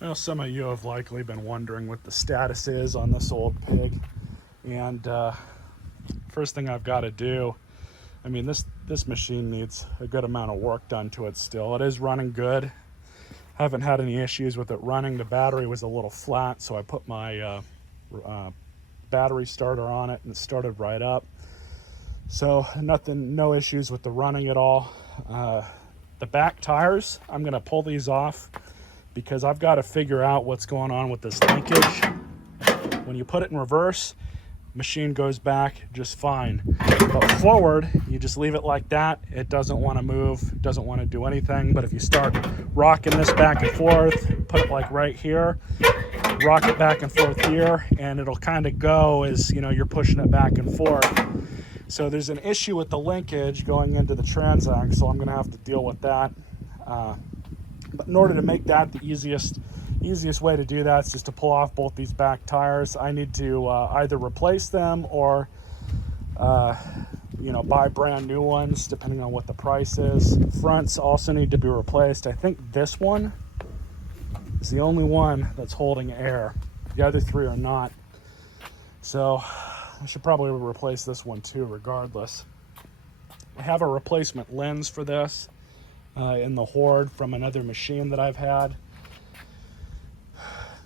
Well, some of you have likely been wondering what the status is on this old pig. And first thing I've got to do, I mean, this machine needs a good amount of work done to it still. It is running good. Haven't had any issues with it running. The battery was a little flat, so I put my battery starter on it and it started right up. So no issues with the running at all. The back tires, I'm going to pull these off because I've got to figure out what's going on with this linkage. When you put it in reverse, machine goes back just fine. But forward, you just leave it like that. It doesn't want to move, doesn't want to do anything. But if you start rocking this back and forth, put it like right here, rock it back and forth here, and it'll kind of go as, you know, you're pushing it back and forth. So there's an issue with the linkage going into the transaxle. I'm going to have to deal with that. But in order to make that the easiest way to do that is just to pull off both these back tires. I need to either replace them or buy brand new ones depending on what the price is. Fronts also need to be replaced. I think this one is the only one that's holding air. The other three are not. So I should probably replace this one too regardless. I have a replacement lens for this in the Horde from another machine that I've had.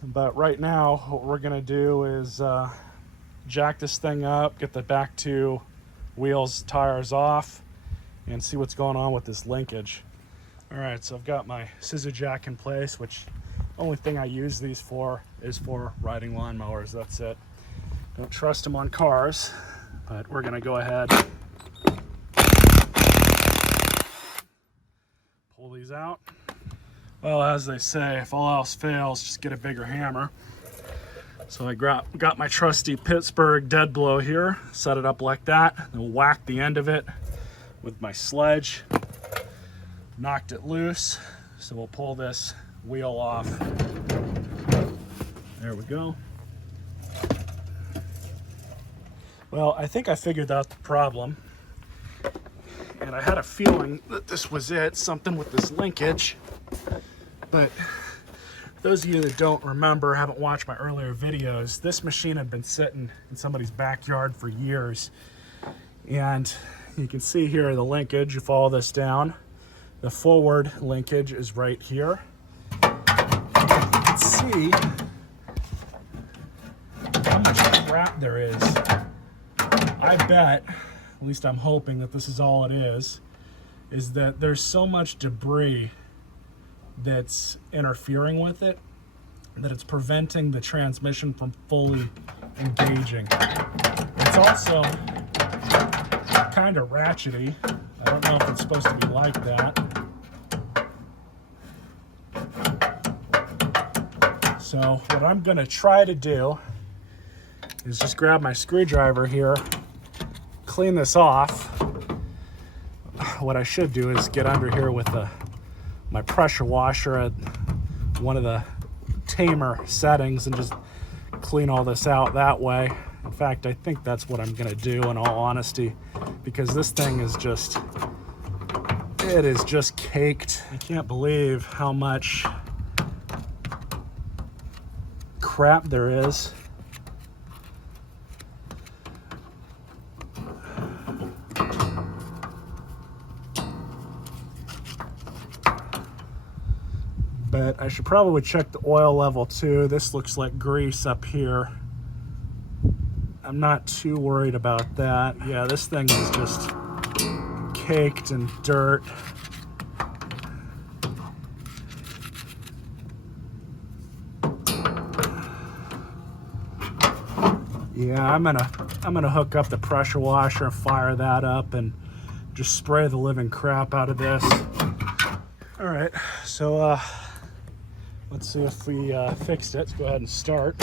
But right now what we're going to do is jack this thing up, get the back two wheels tires off, and see what's going on with this linkage. Alright, so I've got my scissor jack in place, which the only thing I use these for is for riding lawnmowers. That's it. Don't trust them on cars, but we're going to go ahead, pull these out. Well, as they say, if all else fails, just get a bigger hammer. So I got my trusty Pittsburgh dead blow here, set it up like that, and whacked the end of it with my sledge, knocked it loose. So we'll pull this wheel off. There we go. Well, I think I figured out the problem, and I had a feeling that this was it, something with this linkage. But for those of you that don't remember, haven't watched my earlier videos, this machine had been sitting in somebody's backyard for years. And you can see here the linkage, you follow this down. The forward linkage is right here. You can see how much crap there is. I bet, at least I'm hoping that this is all it is that there's so much debris that's interfering with it that it's preventing the transmission from fully engaging. It's also kind of ratchety. I don't know if it's supposed to be like that. So what I'm going to try to do is just grab my screwdriver here, clean this off. What I should do is get under here with my pressure washer at one of the tamer settings and just clean all this out that way. In fact, I think that's what I'm going to do in all honesty, because this thing is just, it is just caked. I can't believe how much crap there is. But I should probably check the oil level too. This looks like grease up here. I'm not too worried about that. Yeah, this thing is just caked in dirt. Yeah, I'm gonna hook up the pressure washer, fire that up, and just spray the living crap out of this. All right, so let's see if we fixed it. Let's go ahead and start.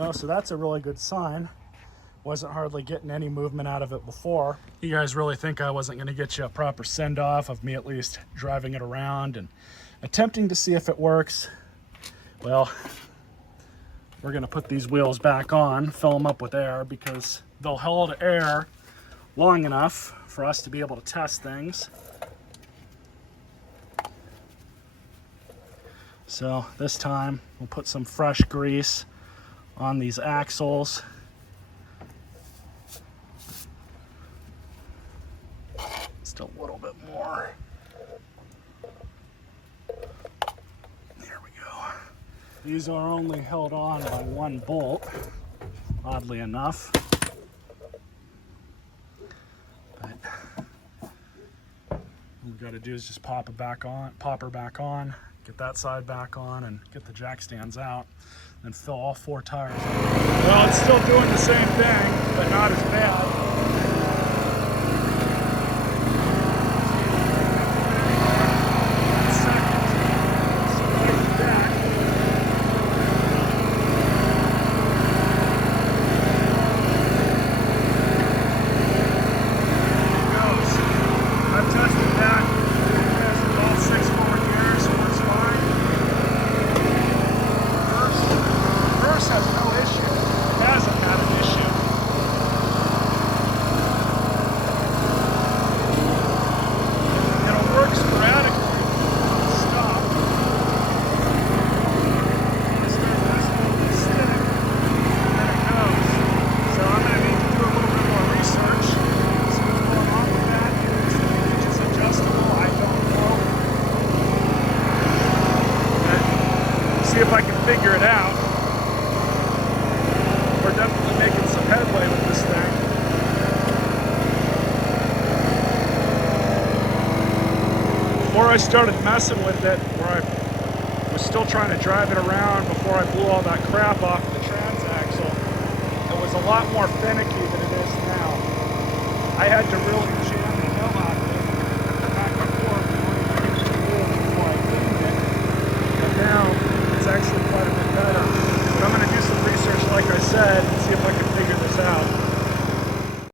Well, so that's a really good sign. Wasn't hardly getting any movement out of it before. You guys really think I wasn't going to get you a proper send-off of me at least driving it around and attempting to see if it works? Well, we're going to put these wheels back on, fill them up with air, because they'll hold air long enough for us to be able to test things. So this time we'll put some fresh grease on these axles. Just a little bit more. There we go. These are only held on by one bolt, oddly enough. But what we've got to do is just pop her back on, get that side back on, and get the jack stands out, and fill all 4 tires up. Well, it's still doing the same thing, but not as bad. If I can figure it out. We're definitely making some headway with this thing. Before I started messing with it, where I was still trying to drive it around before I blew all that crap off the transaxle, it was a lot more finicky than it is now. I had to really jam the hell out of it back and forth before I cleaned it. But now it's actually quite a bit better. But I'm going to do some research, like I said, and see if I can figure this out.